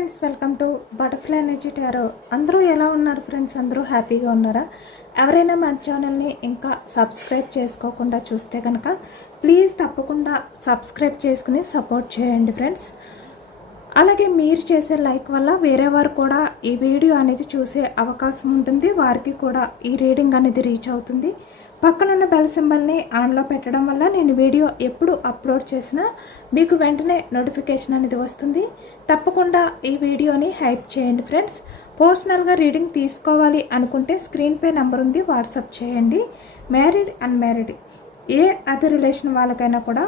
Friends, welcome to butterfly energy tarot. అందరూ ఎలా ఉన్నారు ఫ్రెండ్స్? అందరూ హ్యాపీగా ఉన్నారా? ఎవరైనా మన ఛానల్ని ఇంకా సబ్స్క్రైబ్ చేసుకోకుండా చూస్తే కనుక ప్లీజ్ తప్పకుండా సబ్స్క్రైబ్ చేసుకుని సపోర్ట్ చేయండి ఫ్రెండ్స్. అలాగే మీరు చేసే లైక్ వల్ల వేరే వారు కూడా ఈ వీడియో అనేది చూసే అవకాశం ఉంటుంది. వారికి కూడా ఈ రీడింగ్ అనేది రీచ్ అవుతుంది. పక్కనున్న బెల్ సింబల్ని ఆన్లో పెట్టడం వల్ల నేను వీడియో ఎప్పుడు అప్లోడ్ చేసినా మీకు వెంటనే నోటిఫికేషన్ అనేది వస్తుంది. తప్పకుండా ఈ వీడియోని హైప్ చేయండి ఫ్రెండ్స్. పర్సనల్గా రీడింగ్ తీసుకోవాలి అనుకుంటే స్క్రీన్పై నెంబర్ ఉంది, వాట్సాప్ చేయండి. మ్యారీడ్, అన్మ్యారీడ్ ఏ అదర్ రిలేషన్ వాళ్ళకైనా కూడా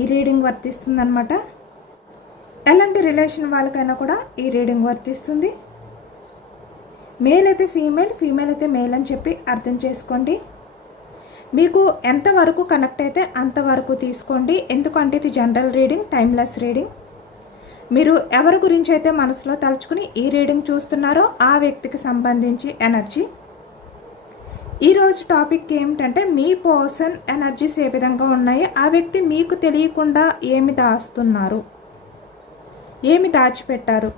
ఈ రీడింగ్ వర్తిస్తుందన్నమాట. ఎలాంటి రిలేషన్ వాళ్ళకైనా కూడా ఈ రీడింగ్ వర్తిస్తుంది. మేల్ అయితే ఫీమేల్, ఫీమేల్ అయితే మేల్ అని చెప్పి అర్థం చేసుకోండి. మీకు ఎంతవరకు కనెక్ట్ అయితే అంతవరకు తీసుకోండి. ఎందుకంటే ఇది జనరల్ రీడింగ్, టైమ్లెస్ రీడింగ్. మీరు ఎవరి గురించి అయితే మనసులో తలుచుకుని ఈ రీడింగ్ చూస్తున్నారో ఆ వ్యక్తికి సంబంధించి ఎనర్జీ. ఈరోజు టాపిక్ ఏమిటంటే మీ పర్సన్ ఎనర్జీస్ ఏ విధంగా ఉన్నాయి, ఆ వ్యక్తి మీకు తెలియకుండా ఏమి దాస్తున్నారు, ఏమి దాచిపెట్టారు,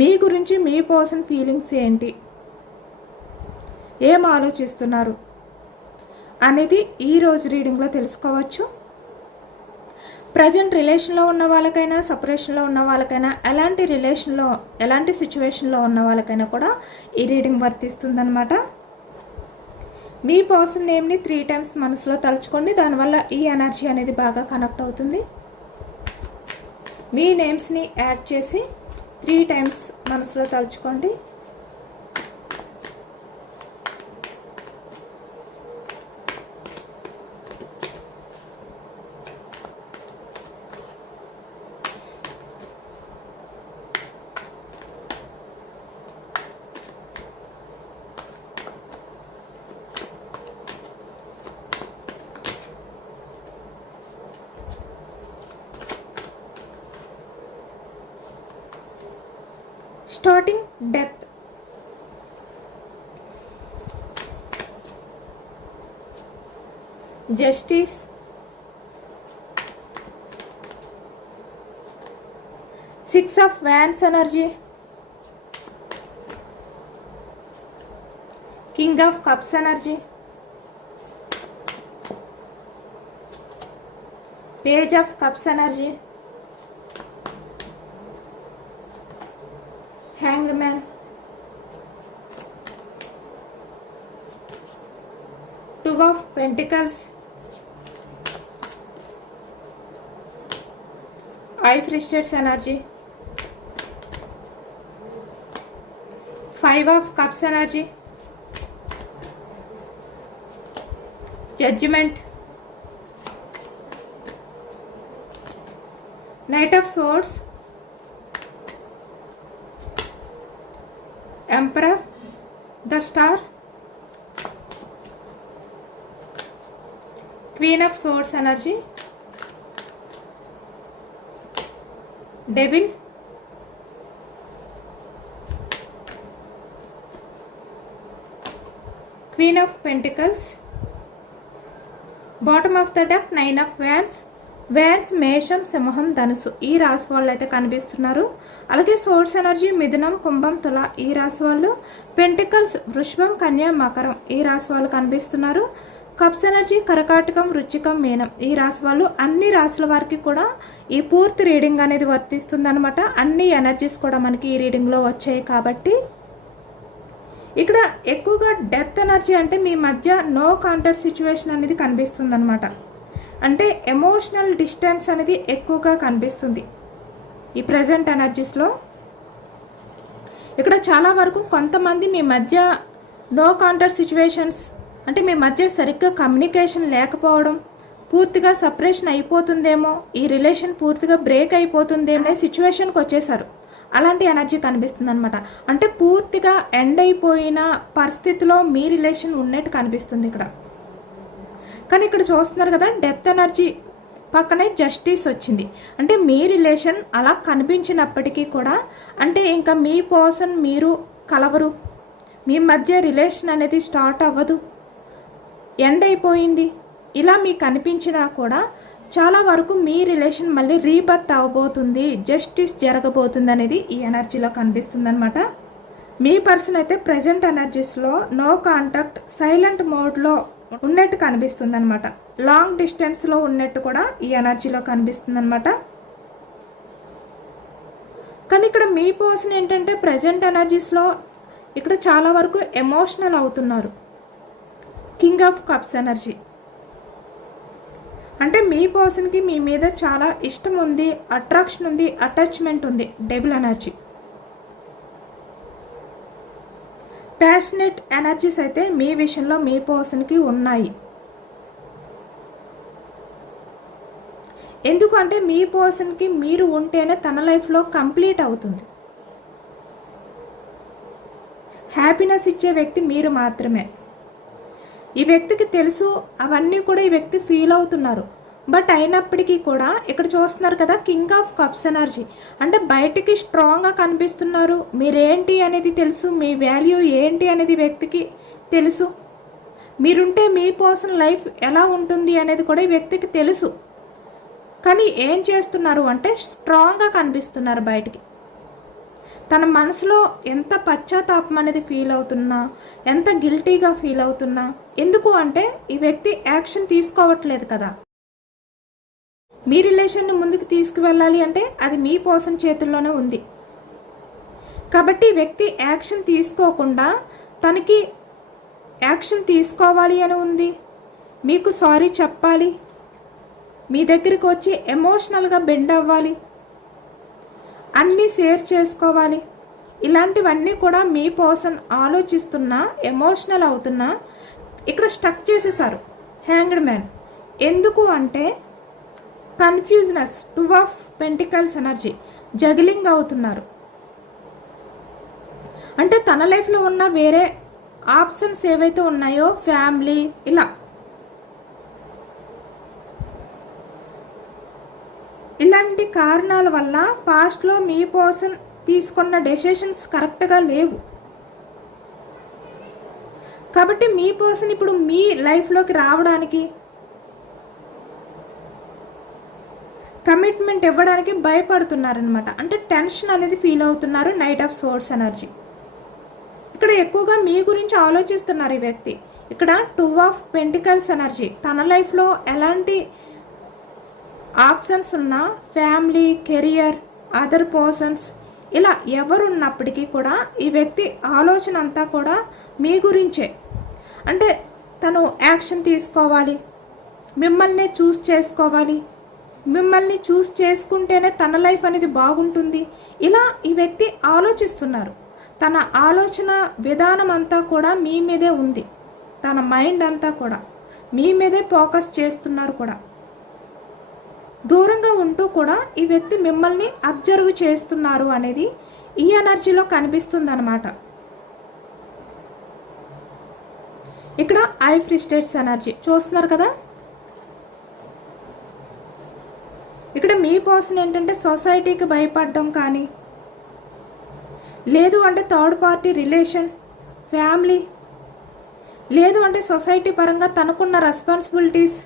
మీ గురించి మీ పర్సన్ ఫీలింగ్స్ ఏంటి, ఏం ఆలోచిస్తున్నారు అనేది ఈరోజు రీడింగ్లో తెలుసుకోవచ్చు. ప్రజెంట్ రిలేషన్లో ఉన్న వాళ్ళకైనా, సపరేషన్లో ఉన్న వాళ్ళకైనా, ఎలాంటి రిలేషన్లో ఎలాంటి సిచ్యువేషన్లో ఉన్న వాళ్ళకైనా కూడా ఈ రీడింగ్ వర్తిస్తుందన్నమాట. మీ పర్సన్ నేమ్ని 3 times మనసులో తలుచుకోండి. దానివల్ల ఈ ఎనర్జీ అనేది బాగా కనెక్ట్ అవుతుంది. మీ నేమ్స్ని యాడ్ చేసి 3 times మనసులో తలుచుకోండి. Starting death. Justice. Six of Wands energy. King of Cups energy. Page of Cups energy. Hanged Man. Two of Pentacles. High Priestess energy. 5 of Cups energy. Judgment. Knight of Swords. Emperor, the Star, Queen of Swords energy, Devil, Queen of Pentacles, bottom of the deck 9 of Wands. Vans, మేషం, సింహం, ధనుసు ఈ రాశి వాళ్ళు అయితే కనిపిస్తున్నారు. అలాగే source energy మిథునం, కుంభం, తుల ఈ రాశి వాళ్ళు. పెంటికల్స్, వృషభం, కన్య, మకరం ఈ రాశి వాళ్ళు కనిపిస్తున్నారు. కప్స్ ఎనర్జీ కర్కాటకం, వృశ్చికం, మీనం ఈ రాశి వాళ్ళు. అన్ని రాశుల వారికి కూడా ఈ పూర్తి రీడింగ్ అనేది వర్తిస్తుంది అనమాట. అన్ని ఎనర్జీస్ కూడా మనకి ఈ రీడింగ్లో వచ్చాయి కాబట్టి ఇక్కడ ఎక్కువగా డెత్ ఎనర్జీ అంటే మీ మధ్య నో కాంటాక్ట్ సిచ్యువేషన్ అనేది కనిపిస్తుంది అనమాట. అంటే ఎమోషనల్ డిస్టెన్స్ అనేది ఎక్కువగా కనిపిస్తుంది ఈ ప్రజెంట్ ఎనర్జీస్లో. ఇక్కడ చాలా వరకు కొంతమంది మీ మధ్య నో కాంటాక్ట్ సిచ్యువేషన్స్ అంటే మీ మధ్య సరిగ్గా కమ్యూనికేషన్ లేకపోవడం, పూర్తిగా సపరేషన్ అయిపోతుందేమో, ఈ రిలేషన్ పూర్తిగా బ్రేక్ అయిపోతుందేమో అనే సిచ్యువేషన్కి వచ్చేసారు. అలాంటి ఎనర్జీ కనిపిస్తుంది అనమాట. అంటే పూర్తిగా ఎండ్ అయిపోయిన పరిస్థితిలో మీ రిలేషన్ ఉన్నట్టు కనిపిస్తుంది ఇక్కడ. కానీ ఇక్కడ చూస్తున్నారు కదా, డెత్ ఎనర్జీ పక్కనే జస్టిస్ వచ్చింది. అంటే మీ రిలేషన్ అలా కనిపించినప్పటికీ కూడా అంటే ఇంకా మీ పర్సన్ మీరు కలవరు, మీ మధ్య రిలేషన్ అనేది స్టార్ట్ అవ్వదు, ఎండ్ అయిపోయింది, ఇలా మీకు అనిపించినా కూడా చాలా వరకు మీ రిలేషన్ మళ్ళీ రీబర్త్ అవబోతుంది, జస్టిస్ జరగబోతుంది అనేది ఈ ఎనర్జీలో కనిపిస్తుంది అనమాట. మీ పర్సన్ అయితే ప్రజెంట్ ఎనర్జీస్లో నో కాంటాక్ట్, సైలెంట్ మోడ్లో ఉన్నట్టు కనిపిస్తుంది అనమాట. లాంగ్ డిస్టెన్స్లో ఉన్నట్టు కూడా ఈ ఎనర్జీలో కనిపిస్తుంది అనమాట. కానీ ఇక్కడ మీ పర్సన్ ఏంటంటే ప్రజెంట్ ఎనర్జీస్లో ఇక్కడ చాలా వరకు ఎమోషనల్ అవుతున్నారు. కింగ్ ఆఫ్ కప్స్ ఎనర్జీ అంటే మీ పర్సన్కి మీ మీద చాలా ఇష్టం ఉంది, అట్రాక్షన్ ఉంది, అటాచ్మెంట్ ఉంది. Devil energy. ప్యాషనెట్ ఎనర్జీస్ అయితే మీ విషయంలో మీ పర్సన్కి ఉన్నాయి. ఎందుకంటే మీ పర్సన్కి మీరు ఉంటేనే తన లైఫ్లో కంప్లీట్ అవుతుంది. హ్యాపీనెస్ ఇచ్చే వ్యక్తి మీరు మాత్రమే. ఈ వ్యక్తికి తెలుసు, అవన్నీ కూడా ఈ వ్యక్తి ఫీల్ అవుతున్నారు. బట్ అయినప్పటికీ కూడా ఇక్కడ చూస్తున్నారు కదా, కింగ్ ఆఫ్ కప్స్ ఎనర్జీ అంటే బయటికి స్ట్రాంగ్గా కనిపిస్తున్నారు. మీరేంటి అనేది తెలుసు, మీ వాల్యూ ఏంటి అనేది వ్యక్తికి తెలుసు. మీరుంటే మీ పర్సనల్ లైఫ్ ఎలా ఉంటుంది అనేది కూడా ఈ వ్యక్తికి తెలుసు. కానీ ఏం చేస్తున్నారు అంటే స్ట్రాంగ్గా కనిపిస్తున్నారు బయటికి. తన మనసులో ఎంత పశ్చాత్తాపం అనేది ఫీల్ అవుతున్నా, ఎంత గిల్టీగా ఫీల్ అవుతున్నా. ఎందుకు అంటే ఈ వ్యక్తి యాక్షన్ తీసుకోవట్లేదు కదా. మీ రిలేషన్ని ముందుకు తీసుకువెళ్ళాలి అంటే అది మీ పర్సన్ చేతుల్లోనే ఉంది. కాబట్టి ఈ వ్యక్తి యాక్షన్ తీసుకోకుండా తనకి యాక్షన్ తీసుకోవాలి అని ఉంది. మీకు సారీ చెప్పాలి, మీ దగ్గరికి వచ్చి ఎమోషనల్గా బెండ్ అవ్వాలి, అన్నీ షేర్ చేసుకోవాలి. ఇలాంటివన్నీ కూడా మీ పర్సన్ ఆలోచిస్తున్నా, ఎమోషనల్ అవుతున్నా ఇక్కడ స్టక్ చేసేసారు. Hanged man. ఎందుకు అంటే కన్ఫ్యూజ్నెస్, 2 ఆఫ్ పెంటికల్స్ ఎనర్జీ. జగిలింగ్ అవుతున్నారు. అంటే తన లైఫ్లో ఉన్న వేరే ఆప్షన్స్ ఏవైతే ఉన్నాయో, ఫ్యామిలీ, ఇలా ఇలాంటి కారణాల వల్ల పాస్ట్లో మీ పర్సన్ తీసుకున్న డెసిషన్స్ కరెక్ట్గా లేవు. కాబట్టి మీ పర్సన్ ఇప్పుడు మీ లైఫ్లోకి రావడానికి, కమిట్మెంట్ ఇవ్వడానికి భయపడుతున్నారనమాట. అంటే టెన్షన్ అనేది ఫీల్ అవుతున్నారు. Knight of swords energy. ఇక్కడ ఎక్కువగా మీ గురించి ఆలోచిస్తున్నారు ఈ వ్యక్తి. ఇక్కడ 2 ఆఫ్ పెంటికల్స్ ఎనర్జీ. తన లైఫ్లో ఎలాంటి ఆప్షన్స్ ఉన్నా, ఫ్యామిలీ, కెరియర్, అదర్ పర్సన్స్, ఇలా ఎవరున్నప్పటికీ కూడా ఈ వ్యక్తి ఆలోచన అంతా కూడా మీ గురించే. అంటే తను యాక్షన్ తీసుకోవాలి, మిమ్మల్ని చూస్ చేసుకోవాలి, మిమ్మల్ని చూస్ చేసుకుంటేనే తన లైఫ్ అనేది బాగుంటుంది. ఇలా ఈ వ్యక్తి ఆలోచిస్తున్నారు. తన ఆలోచన విధానం అంతా కూడా మీ మీదే ఉంది. తన మైండ్ అంతా కూడా మీ మీదే ఫోకస్ చేస్తున్నారు కూడా. దూరంగా ఉంటూ కూడా ఈ వ్యక్తి మిమ్మల్ని అబ్జర్వ్ చేస్తున్నారు అనేది ఈ ఎనర్జీలో కనిపిస్తుంది అనమాట. ఇక్కడ ఐ ఫ్రిస్టేట్స్ ఎనర్జీ చూస్తున్నారు కదా. ఇక్కడ మీ పర్సన్ ఏంటంటే సొసైటీకి భయపడడం కానీ, లేదు అంటే థర్డ్ పార్టీ రిలేషన్, ఫ్యామిలీ, లేదు అంటే సొసైటీ పరంగా తనకున్న రెస్పాన్సిబిలిటీస్,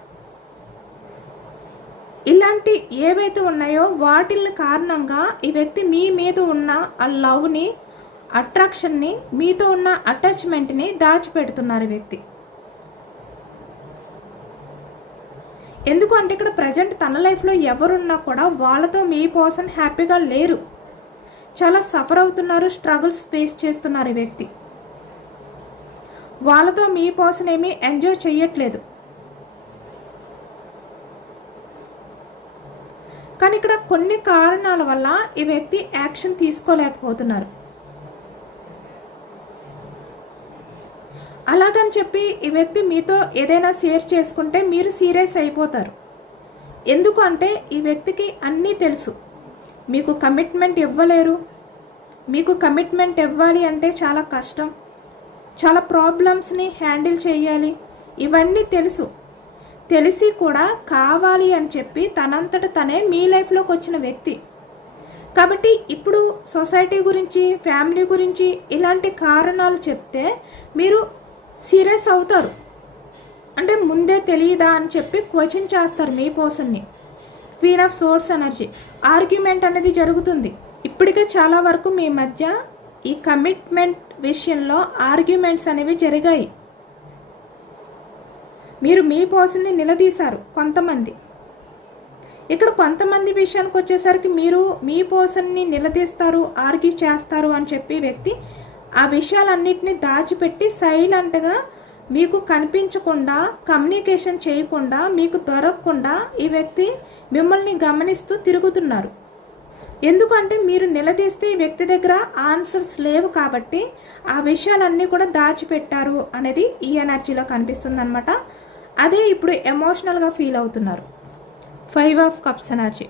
ఇలాంటి ఏవైతే ఉన్నాయో వాటిని కారణంగా ఈ వ్యక్తి మీ మీద ఉన్న ఆ లవ్ని, అట్రాక్షన్ని, మీతో ఉన్న అటాచ్మెంట్ని దాచిపెడుతున్నారు ఈ వ్యక్తి. ఎందుకు అంటే ఇక్కడ ప్రజెంట్ తన లైఫ్లో ఎవరున్నా కూడా వాళ్ళతో మీ పర్సన్ హ్యాపీగా లేరు. చాలా సఫర్ అవుతున్నారు, స్ట్రగుల్స్ ఫేస్ చేస్తున్నారు ఈ వ్యక్తి. వాళ్ళతో మీ పర్సన్ ఏమీ ఎంజాయ్ చేయట్లేదు. కానీ ఇక్కడ కొన్ని కారణాల వల్ల ఈ వ్యక్తి యాక్షన్ తీసుకోలేకపోతున్నారు. అలాగని చెప్పి ఈ వ్యక్తి మీతో ఏదైనా షేర్ చేసుకుంటే మీరు సీరియస్ అయిపోతారు. ఎందుకు అంటే ఈ వ్యక్తికి అన్నీ తెలుసు. మీకు కమిట్మెంట్ ఇవ్వలేరు. మీకు కమిట్మెంట్ ఇవ్వాలి అంటే చాలా కష్టం, చాలా ప్రాబ్లమ్స్ని హ్యాండిల్ చేయాలి. ఇవన్నీ తెలుసు. తెలిసి కూడా కావాలి అని చెప్పి తనంతట తనే మీ లైఫ్లోకి వచ్చిన వ్యక్తి. కాబట్టి ఇప్పుడు సొసైటీ గురించి, ఫ్యామిలీ గురించి ఇలాంటి కారణాలు చెప్తే మీరు సీరియస్ అవుతారు. అంటే ముందే తెలియదా అని చెప్పి క్వశ్చన్ చేస్తారు మీ పర్సన్ని. Queen of swords energy, argument అనేది జరుగుతుంది. ఇప్పటికే చాలా వరకు మీ మధ్య ఈ కమిట్మెంట్ విషయంలో ఆర్గ్యుమెంట్స్ అనేవి జరిగాయి. మీరు మీ పర్సన్ని నిలదీశారు కొంతమంది. ఇక్కడ కొంతమంది విషయానికి వచ్చేసరికి మీరు మీ పర్సన్ని నిలదీస్తారు, ఆర్గ్యూ చేస్తారు అని చెప్పి వ్యక్తి ఆ విషయాలన్నింటినీ దాచిపెట్టి సైలెంట్గా మీకు కనిపించకుండా, కమ్యూనికేషన్ చేయకుండా, మీకు దొరకకుండా ఈ వ్యక్తి మిమ్మల్ని గమనిస్తూ తిరుగుతున్నారు. ఎందుకంటే మీరు నిలదీస్తే ఈ వ్యక్తి దగ్గర ఆన్సర్స్ లేవు కాబట్టి ఆ విషయాలన్నీ కూడా దాచిపెట్టారు అనేది ఈ ఎనర్జీలో కనిపిస్తుంది అనమాట. అదే ఇప్పుడు ఎమోషనల్గా ఫీల్ అవుతున్నారు. 5 ఆఫ్ కప్స్ ఎనర్జీ,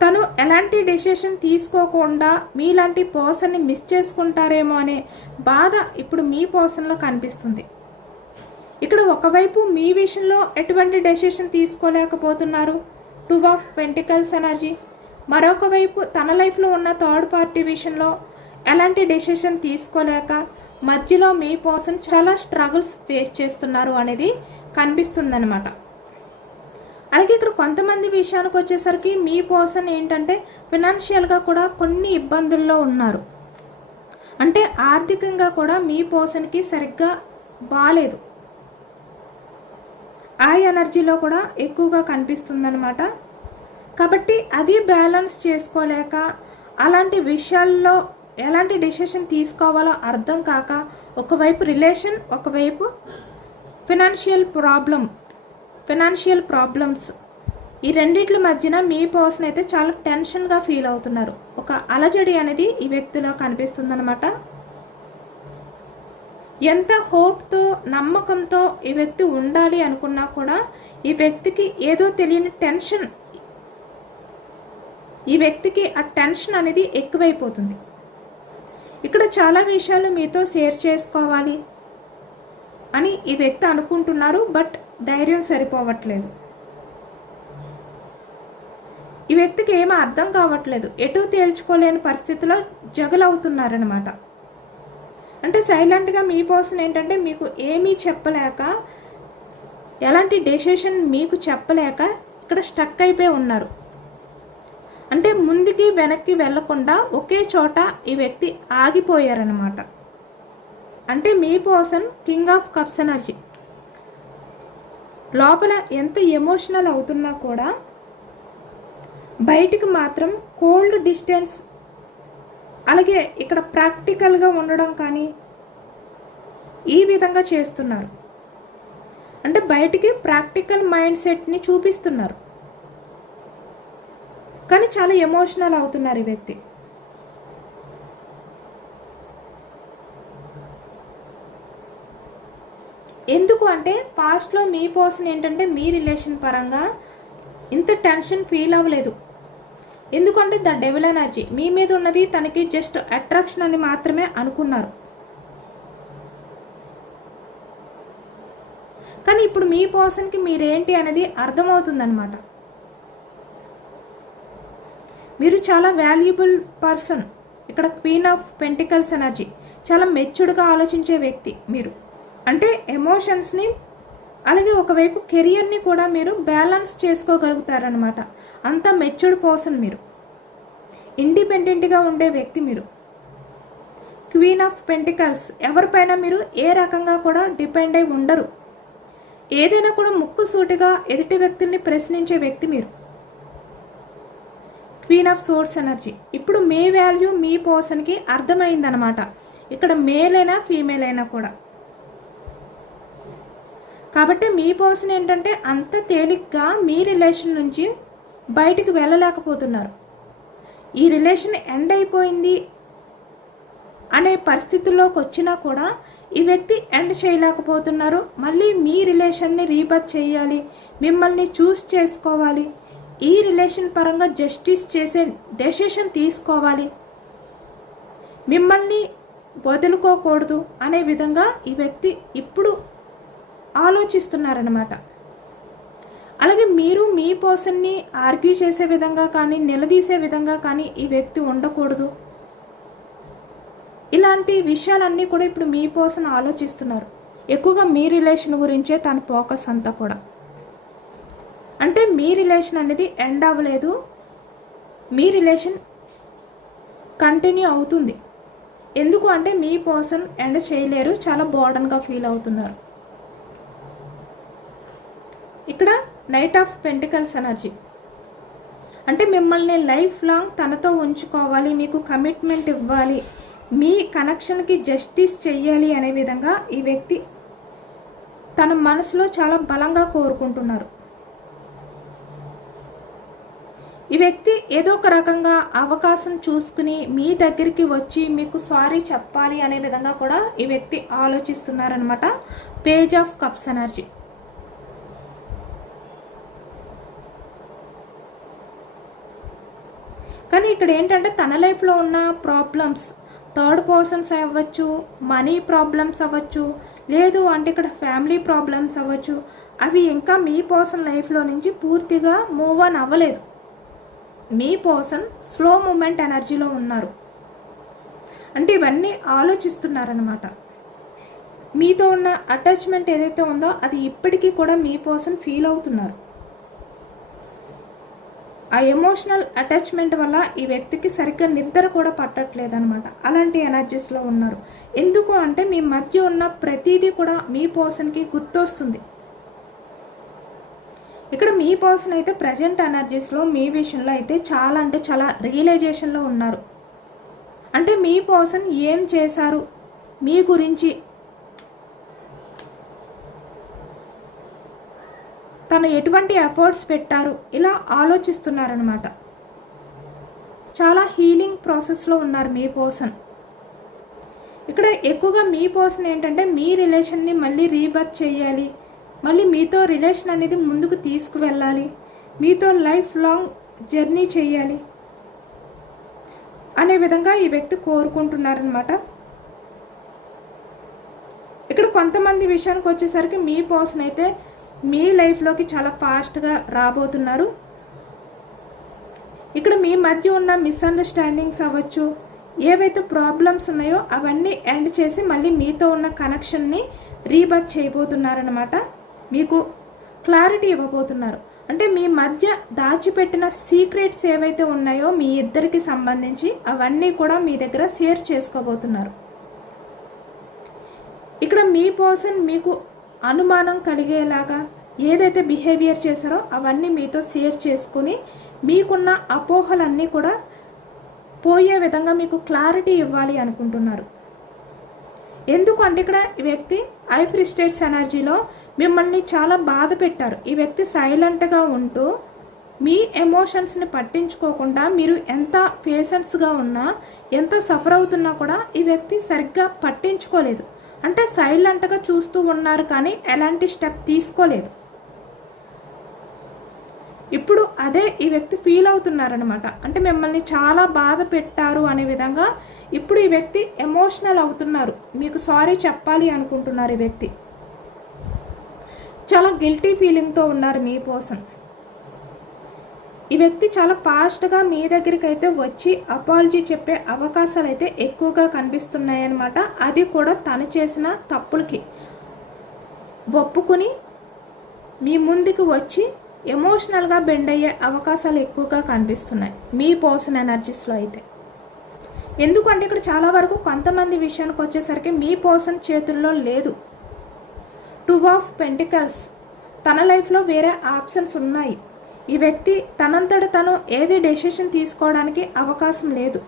తను ఎలాంటి డెసిషన్ తీసుకోకుండా మీలాంటి పర్సన్ని మిస్ చేసుకుంటారేమో అనే బాధ ఇప్పుడు మీ పర్సన్లో కనిపిస్తుంది. ఇక్కడ ఒకవైపు మీ విషయంలో ఎటువంటి డెసిషన్ తీసుకోలేకపోతున్నారు, 2 ఆఫ్ పెంటికల్స్ ఎనర్జీ. మరొక వైపు తన లైఫ్లో ఉన్న థర్డ్ పార్టీ విషయంలో ఎలాంటి డెసిషన్ తీసుకోలేక మధ్యలో మీ పర్సన్ చాలా స్ట్రగుల్స్ ఫేస్ చేస్తున్నారు అనేది కనిపిస్తుందన్నమాట. అలాగే ఇక్కడ కొంతమంది విషయానికి వచ్చేసరికి మీ పర్సన్ ఏంటంటే ఫినాన్షియల్గా కూడా కొన్ని ఇబ్బందుల్లో ఉన్నారు. అంటే ఆర్థికంగా కూడా మీ పర్సన్కి సరిగ్గా బాలేదు. ఆ ఎనర్జీలో కూడా ఎక్కువగా కనిపిస్తుందన్నమాట. కాబట్టి అది బ్యాలెన్స్ చేసుకోలేక అలాంటి విషయాల్లో ఎలాంటి డెసిషన్ తీసుకోవాలో అర్థం కాక ఒకవైపు రిలేషన్, ఒకవైపు ఫినాన్షియల్ ప్రాబ్లమ్స్, ఈ రెండిట్ల మధ్యన మీ పర్సన్ అయితే చాలా టెన్షన్గా ఫీల్ అవుతున్నారు. ఒక అలజడి అనేది ఈ వ్యక్తిలో కనిపిస్తుందన్నమాట. ఎంత హోప్తో, నమ్మకంతో ఈ వ్యక్తి ఉండాలి అనుకున్నా కూడా ఈ వ్యక్తికి ఏదో తెలియని టెన్షన్, ఈ వ్యక్తికి ఆ టెన్షన్ అనేది ఎక్కువైపోతుంది. ఇక్కడ చాలా విషయాలు మీతో షేర్ చేసుకోవాలి అని ఈ వ్యక్తి అనుకుంటున్నారు, బట్ ధైర్యం సరిపోవట్లేదు. ఈ వ్యక్తికి ఏమీ అర్థం కావట్లేదు, ఎటు తేల్చుకోలేని పరిస్థితిలో జగలవుతున్నారనమాట. అంటే సైలెంట్గా మీ పర్సన్ ఏంటంటే మీకు ఏమీ చెప్పలేక, ఎలాంటి డెసిషన్ మీకు చెప్పలేక ఇక్కడ స్టక్ అయిపోయి ఉన్నారు. అంటే ముందుకి వెనక్కి వెళ్లకుండా ఒకే చోట ఈ వ్యక్తి ఆగిపోయారనమాట. అంటే మీ person king of cups energy లోపల ఎంత ఎమోషనల్ అవుతున్నా కూడా బయటికి మాత్రం కోల్డ్ డిస్టెన్స్, అలాగే ఇక్కడ ప్రాక్టికల్గా ఉండడం కానీ ఈ విధంగా చేస్తున్నారు. అంటే బయటికి ప్రాక్టికల్ మైండ్ సెట్ని చూపిస్తున్నారు, కానీ చాలా ఎమోషనల్ అవుతున్నారు ఈ వ్యక్తి. ఎందుకు అంటే పాస్ట్లో మీ పర్సన్ ఏంటంటే మీ రిలేషన్ పరంగా ఇంత టెన్షన్ ఫీల్ అవ్వలేదు. ఎందుకంటే ద డెవిల్ ఎనర్జీ మీ మీద ఉన్నది తనకి జస్ట్ అట్రాక్షన్ అని మాత్రమే అనుకున్నారు. కానీ ఇప్పుడు మీ పర్సన్కి మీరేంటి అనేది అర్థమవుతుందన్నమాట. మీరు చాలా వాల్యుబుల్ పర్సన్. ఇక్కడ క్వీన్ ఆఫ్ పెంటికల్స్ ఎనర్జీ, చాలా మెచ్యూర్డ్గా ఆలోచించే వ్యక్తి మీరు. అంటే ఎమోషన్స్ని అలాగే ఒకవైపు కెరియర్ని కూడా మీరు బ్యాలెన్స్ చేసుకోగలుగుతారనమాట. అంత మెచ్యూర్డ్ పర్సన్ మీరు, ఇండిపెండెంట్గా ఉండే వ్యక్తి మీరు. క్వీన్ ఆఫ్ పెంటికల్స్, ఎవరిపైన మీరు ఏ రకంగా కూడా డిపెండ్ అయి ఉండరు. ఏదైనా కూడా ముక్కుసూటిగా ఎదుటి వ్యక్తుల్ని ప్రశ్నించే వ్యక్తి మీరు. క్వీన్ ఆఫ్ సోర్స్ ఎనర్జీ, ఇప్పుడు మీ వాల్యూ మీ పర్సన్కి అర్థమైందనమాట. ఇక్కడ మేల్ అయినా ఫీమేల్ అయినా కూడా. కాబట్టి మీ పర్సన్ ఏంటంటే అంత తేలిగ్గా మీ రిలేషన్ నుంచి బయటికి వెళ్ళలేకపోతున్నారు. ఈ రిలేషన్ ఎండ్ అయిపోయింది అనే పరిస్థితుల్లోకి వచ్చినా కూడా ఈ వ్యక్తి ఎండ్ చేయలేకపోతున్నారు. మళ్ళీ మీ రిలేషన్ని రీబర్త్ చేయాలి, మిమ్మల్ని చూస్ చేసుకోవాలి, ఈ రిలేషన్ పరంగా జస్టిస్ చేసే డెసిషన్ తీసుకోవాలి, మిమ్మల్ని వదులుకోకూడదు అనే విధంగా ఈ వ్యక్తి ఇప్పుడు ఆలోచిస్తున్నారన్నమాట. అలాగే మీరు మీ పర్సన్ని ఆర్గ్యూ చేసే విధంగా కానీ నిలదీసే విధంగా కానీ ఈ వ్యక్తి ఉండకూడదు. ఇలాంటి విషయాలన్నీ కూడా ఇప్పుడు మీ పర్సన్ ఆలోచిస్తున్నారు. ఎక్కువగా మీ రిలేషన్ గురించే తన ఫోకస్ అంతా కూడా. అంటే మీ రిలేషన్ అనేది ఎండ్ అవ్వలేదు, మీ రిలేషన్ కంటిన్యూ అవుతుంది. ఎందుకు అంటే మీ పర్సన్ ఎండ్ చేయలేరు, చాలా బోర్డన్గా ఫీల్ అవుతున్నారు. ఇక్కడ నైట్ ఆఫ్ పెంటికల్స్ ఎనర్జీ అంటే మిమ్మల్ని లైఫ్ లాంగ్ తనతో ఉంచుకోవాలి, మీకు కమిట్మెంట్ ఇవ్వాలి, మీ కనెక్షన్కి జస్టిస్ చెయ్యాలి అనే విధంగా ఈ వ్యక్తి తన మనసులో చాలా బలంగా కోరుకుంటున్నారు. ఈ వ్యక్తి ఏదో ఒక రకంగా అవకాశం చూసుకుని మీ దగ్గరికి వచ్చి మీకు సారీ చెప్పాలి అనే విధంగా కూడా ఈ వ్యక్తి ఆలోచిస్తున్నారనమాట. Page of cups energy. కానీ ఇక్కడ ఏంటంటే తన లైఫ్లో ఉన్న ప్రాబ్లమ్స్, థర్డ్ పర్సన్స్ అవ్వచ్చు, మనీ ప్రాబ్లమ్స్ అవ్వచ్చు, లేదు అంటే ఇక్కడ ఫ్యామిలీ ప్రాబ్లమ్స్ అవ్వచ్చు, అవి ఇంకా మీ పర్సన్ లైఫ్లో నుంచి పూర్తిగా మూవ్ ఆన్ అవ్వలేదు. మీ పర్సన్ స్లో మూమెంట్ ఎనర్జీలో ఉన్నారు. అంటే ఇవన్నీ ఆలోచిస్తున్నారనమాట. మీతో ఉన్న అటాచ్మెంట్ ఏదైతే ఉందో అది ఇప్పటికీ కూడా మీ పర్సన్ ఫీల్ అవుతున్నారు. ఆ ఎమోషనల్ అటాచ్మెంట్ వల్ల ఈ వ్యక్తికి సరిగ్గా నిద్ర కూడా పట్టట్లేదు అనమాట. అలాంటి ఎనర్జీస్లో ఉన్నారు. ఎందుకు అంటే మీ మధ్య ఉన్న ప్రతిదీ కూడా మీ పర్సన్కి గుర్తొస్తుంది. ఇక్కడ మీ పర్సన్ అయితే ప్రజెంట్ ఎనర్జీస్లో మీ విషయంలో అయితే చాలా అంటే చాలా రియలైజేషన్లో ఉన్నారు. అంటే మీ పర్సన్ ఏం చేశారు మీ గురించి, తను ఎటువంటి ఎఫర్ట్స్ పెట్టారు, ఇలా ఆలోచిస్తున్నారనమాట. చాలా హీలింగ్ ప్రాసెస్లో ఉన్నారు మీ పర్సన్. ఇక్కడ ఎక్కువగా మీ పర్సన్ ఏంటంటే మీ రిలేషన్ని మళ్ళీ రీబర్త్ చేయాలి, మళ్ళీ మీతో రిలేషన్ అనేది ముందుకు తీసుకువెళ్ళాలి, మీతో లైఫ్ లాంగ్ జర్నీ చేయాలి అనే విధంగా ఈ వ్యక్తి కోరుకుంటున్నారనమాట. ఇక్కడ కొంతమంది విషయానికి వచ్చేసరికి మీ పర్సన్ అయితే మీ లైఫ్లోకి చాలా ఫాస్ట్గా రాబోతున్నారు. ఇక్కడ మీ మధ్య ఉన్న మిస్అండర్స్టాండింగ్స్ అవ్వచ్చు, ఏవైతే ప్రాబ్లమ్స్ ఉన్నాయో అవన్నీ ఎండ్ చేసి మళ్ళీ మీతో ఉన్న కనెక్షన్ని రీబర్త్ చేయబోతున్నారనమాట. మీకు క్లారిటీ ఇవ్వబోతున్నారు. అంటే మీ మధ్య దాచిపెట్టిన సీక్రెట్స్ ఏవైతే ఉన్నాయో మీ ఇద్దరికి సంబంధించి అవన్నీ కూడా మీ దగ్గర షేర్ చేసుకోబోతున్నారు. ఇక్కడ మీ పర్సన్ మీకు అనుమానం కలిగేలాగా ఏదైతే బిహేవియర్ చేశారో అవన్నీ మీతో షేర్ చేసుకుని మీకున్న అపోహలన్నీ కూడా పోయే విధంగా మీకు క్లారిటీ ఇవ్వాలి అనుకుంటున్నారు. ఎందుకు అంటే ఇక్కడ ఈ వ్యక్తి ఐఫ్ స్టేట్స్ ఎనర్జీలో మిమ్మల్ని చాలా బాధ పెట్టారు. ఈ వ్యక్తి సైలెంట్గా ఉంటూ మీ ఎమోషన్స్ని పట్టించుకోకుండా మీరు ఎంత పేషెన్స్గా ఉన్నా, ఎంత సఫర్ అవుతున్నా కూడా ఈ వ్యక్తి సరిగ్గా పట్టించుకోలేదు. అంటే సైలెంట్గా చూస్తూ ఉన్నారు కానీ ఎలాంటి స్టెప్ తీసుకోలేదు. ఇప్పుడు అదే ఈ వ్యక్తి ఫీల్ అవుతున్నారనమాట. అంటే మిమ్మల్ని చాలా బాధ పెట్టారు అనే విధంగా ఇప్పుడు ఈ వ్యక్తి ఎమోషనల్ అవుతున్నారు. మీకు సారీ చెప్పాలి అనుకుంటున్నారు. ఈ వ్యక్తి చాలా గిల్టీ ఫీలింగ్తో ఉన్నారు మీ పర్సన్. ఈ వ్యక్తి చాలా ఫాస్ట్గా మీ దగ్గరికి అయితే వచ్చి అపాలజీ చెప్పే అవకాశాలు అయితే ఎక్కువగా కనిపిస్తున్నాయన్నమాట. అది కూడా తను చేసిన తప్పులకి ఒప్పుకుని మీ ముందుకు వచ్చి ఎమోషనల్గా బెండ్ అయ్యే అవకాశాలు ఎక్కువగా కనిపిస్తున్నాయి మీ పర్సన్ ఎనర్జీస్లో అయితే. ఎందుకంటే ఇక్కడ చాలా వరకు కొంతమంది విషయానికి వచ్చేసరికి మీ పర్సన్ చేతుల్లో లేదు. 2 ఆఫ్ పెంటికల్స్. తన లైఫ్లో వేరే ఆప్షన్స్ ఉన్నాయి. ఈ వ్యక్తి తనంతట తను ఏది డెసిషన్ తీసుకోవడానికి అవకాశం లేదు.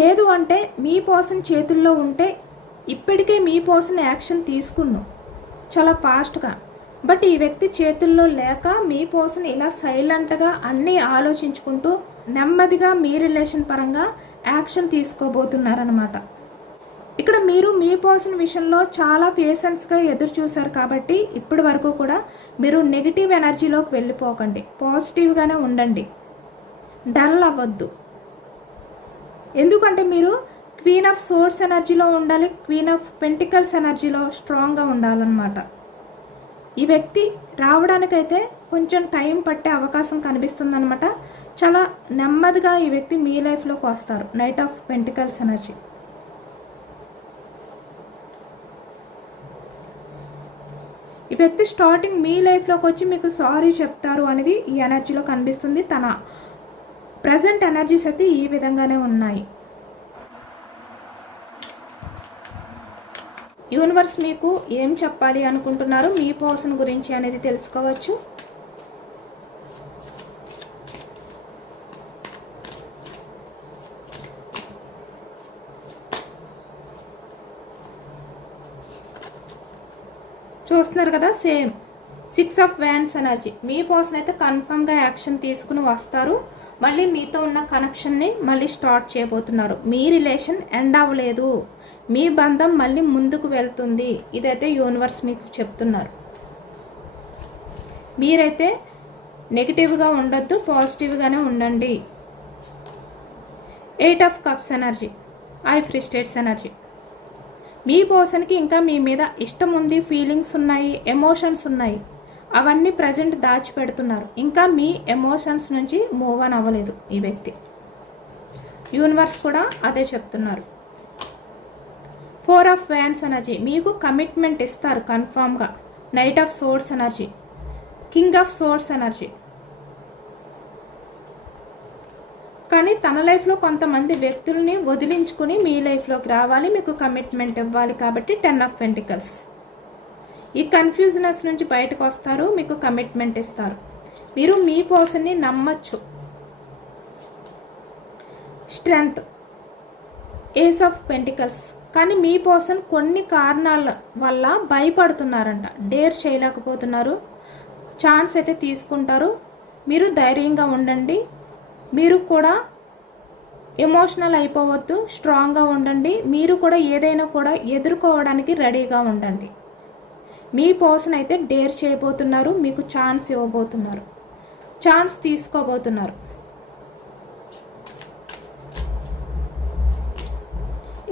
లేదు అంటే మీ పర్సన్ చేతుల్లో ఉంటే ఇప్పటికే మీ పర్సన్ యాక్షన్ తీసుకున్నాం చాలా ఫాస్ట్గా. బట్ ఈ వ్యక్తి చేతుల్లో లేక మీ పర్సన్ ఇలా సైలెంట్గా అన్నీ ఆలోచించుకుంటూ నెమ్మదిగా మీ రిలేషన్ పరంగా యాక్షన్ తీసుకోబోతున్నారనమాట. ఇక్కడ మీరు మీ పర్సన్ విషయంలో చాలా పేషెన్స్గా ఎదురు చూశారు కాబట్టి ఇప్పటి వరకు కూడా మీరు నెగిటివ్ ఎనర్జీలోకి వెళ్ళిపోకండి, పాజిటివ్గానే ఉండండి, డల్ అవ్వద్దు. ఎందుకంటే మీరు క్వీన్ ఆఫ్ సోర్స్ ఎనర్జీలో ఉండాలి, క్వీన్ ఆఫ్ పెంటికల్స్ ఎనర్జీలో స్ట్రాంగ్గా ఉండాలన్నమాట. ఈ వ్యక్తి రావడానికైతే కొంచెం టైం పట్టే అవకాశం కనిపిస్తుందన్నమాట. చాలా నెమ్మదిగా ఈ వ్యక్తి మీ లైఫ్లోకి వస్తారు. Knight of pentacles energy. ఈ వ్యక్తి స్టార్టింగ్ మీ లైఫ్లోకి వచ్చి మీకు సారీ చెప్తారు అనేది ఈ ఎనర్జీలో కనిపిస్తుంది. తన ప్రజెంట్ ఎనర్జీస్ అయితే ఈ విధంగానే ఉన్నాయి. యూనివర్స్ మీకు ఏం చెప్పాలి అనుకుంటున్నారు మీ పర్సన్ గురించి అనేది తెలుసుకోవచ్చు. చూస్తున్నారు కదా, same 6 of wands energy. Me person అయితే కన్ఫర్మ్గా యాక్షన్ తీసుకుని వస్తారు. మళ్ళీ మీతో ఉన్న కనెక్షన్ని మళ్ళీ స్టార్ట్ చేయబోతున్నారు. మీ రిలేషన్ ఎండ్ అవ్వలేదు, మీ బంధం మళ్ళీ ముందుకు వెళ్తుంది. ఇదైతే యూనివర్స్ మీకు చెప్తున్నారు. మీరైతే నెగిటివ్గా ఉండొద్దు, పాజిటివ్గానే ఉండండి. 8 of cups energy, I frustrates energy. మీ పర్సన్కి ఇంకా మీ మీద ఇష్టం ఉంది, ఫీలింగ్స్ ఉన్నాయి, ఎమోషన్స్ ఉన్నాయి. అవన్నీ ప్రజెంట్ దాచిపెడుతున్నారు. ఇంకా మీ ఎమోషన్స్ నుంచి మూవ్ ఆన్ అవ్వలేదు ఈ వ్యక్తి. యూనివర్స్ కూడా అదే చెప్తున్నారు. 4 ఆఫ్ వ్యాండ్స్ ఎనర్జీ, మీకు కమిట్మెంట్ ఇస్తారు కన్ఫామ్గా. Knight of swords energy, king of swords energy. కానీ తన లైఫ్లో కొంతమంది వ్యక్తుల్ని వదిలించుకుని మీ లైఫ్లోకి రావాలి, మీకు కమిట్మెంట్ ఇవ్వాలి. కాబట్టి 10 ఆఫ్ పెంటికల్స్. ఈ కన్ఫ్యూజనెస్ నుంచి బయటకు వస్తారు, మీకు కమిట్మెంట్ ఇస్తారు. మీరు మీ పర్సన్ని నమ్మచ్చు. Strength, ace of pentacles. కానీ మీ పర్సన్ కొన్ని కారణాల వల్ల భయపడుతున్నారంట, డేర్ చేయలేకపోతున్నారు. ఛాన్స్ అయితే తీసుకుంటారు. మీరు ధైర్యంగా ఉండండి. మీరు కూడా ఎమోషనల్ అయిపోవద్దు, స్ట్రాంగ్గా ఉండండి. మీరు కూడా ఏదైనా కూడా ఎదుర్కోవడానికి రెడీగా ఉండండి. మీ పర్సన్ అయితే డేర్ చేయబోతున్నారు, మీకు ఛాన్స్ ఇవ్వబోతున్నారు, ఛాన్స్ తీసుకోబోతున్నారు.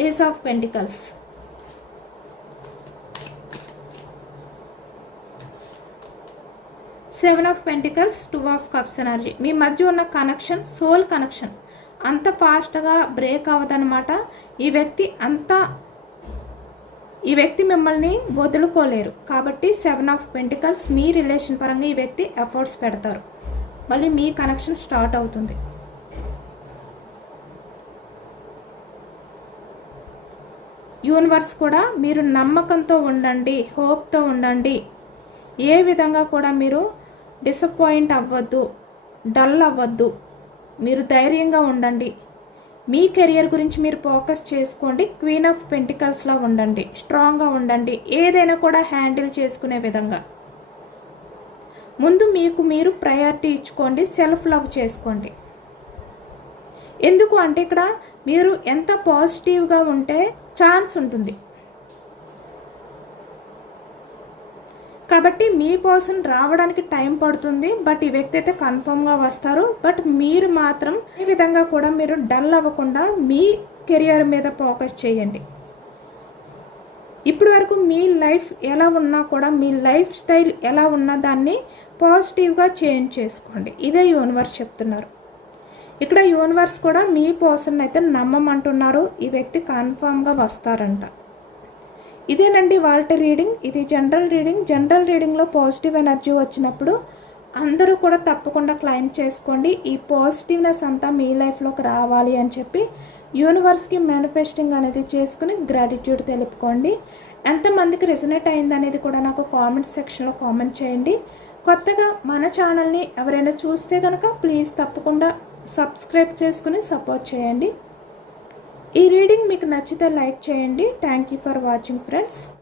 Ace of pentacles. 7 of pentacles, 2 of cups energy. మీ మధ్య ఉన్న కనెక్షన్ సోల్ కనెక్షన్ అంత ఫాస్ట్గా బ్రేక్ అవ్వదన్నమాట. ఈ వ్యక్తి మిమ్మల్ని వదులుకోలేరు. కాబట్టి 7 ఆఫ్ పెంటికల్స్, మీ రిలేషన్ పరంగా ఈ వ్యక్తి ఎఫర్ట్స్ పెడతారు. మళ్ళీ మీ కనెక్షన్ స్టార్ట్ అవుతుంది. యూనివర్స్ కూడా మీరు నమ్మకంతో ఉండండి, హోప్తో ఉండండి. ఏ విధంగా కూడా మీరు డిసప్పాయింట్ అవ్వద్దు, డల్ అవ్వద్దు. మీరు ధైర్యంగా ఉండండి. మీ కెరియర్ గురించి మీరు ఫోకస్ చేసుకోండి. క్వీన్ ఆఫ్ పెంటికల్స్లో ఉండండి, స్ట్రాంగ్గా ఉండండి. ఏదైనా కూడా హ్యాండిల్ చేసుకునే విధంగా ముందు మీకు మీరు ప్రయారిటీ ఇచ్చుకోండి, సెల్ఫ్ లవ్ చేసుకోండి. ఎందుకు అంటే ఇక్కడ మీరు ఎంత పాజిటివ్గా ఉంటే ఛాన్స్ ఉంటుంది. కాబట్టి మీ పర్సన్ రావడానికి టైం పడుతుంది. బట్ ఈ వ్యక్తి అయితే కన్ఫర్మ్గా వస్తారు. బట్ మీరు మాత్రం ఈ విధంగా కూడా మీరు డల్ అవ్వకుండా మీ కెరియర్ మీద ఫోకస్ చేయండి. ఇప్పటి వరకు మీ లైఫ్ ఎలా ఉన్నా కూడా, మీ లైఫ్ స్టైల్ ఎలా ఉన్నా దాన్ని పాజిటివ్గా చేంజ్ చేసుకోండి. ఇదే యూనివర్స్ చెప్తున్నారు. ఇక్కడ యూనివర్స్ కూడా మీ పర్సన్ అయితే నమ్మమంటున్నారు. ఈ వ్యక్తి కన్ఫర్మ్గా వస్తారంట. ఇదేనండి వాళ్ళ రీడింగ్. ఇది జనరల్ రీడింగ్. జనరల్ రీడింగ్లో పాజిటివ్ ఎనర్జీ వచ్చినప్పుడు అందరూ కూడా తప్పకుండా క్లైమ్ చేసుకోండి. ఈ పాజిటివ్నెస్ అంతా మీ లైఫ్లోకి రావాలి అని చెప్పి యూనివర్స్కి మేనిఫెస్టింగ్ అనేది చేసుకుని గ్రాటిట్యూడ్ తెలుపుకోండి. ఎంతమందికి రెజొనేట్ అయింది అనేది కూడా నాకు కామెంట్ సెక్షన్లో కామెంట్ చేయండి. కొత్తగా మన ఛానల్ని ఎవరైనా చూస్తే కనుక ప్లీజ్ తప్పకుండా సబ్స్క్రైబ్ చేసుకుని సపోర్ట్ చేయండి. ఈ రీడింగ్ మీకు నచ్చితే లైక్ చేయండి. Thank you for watching friends.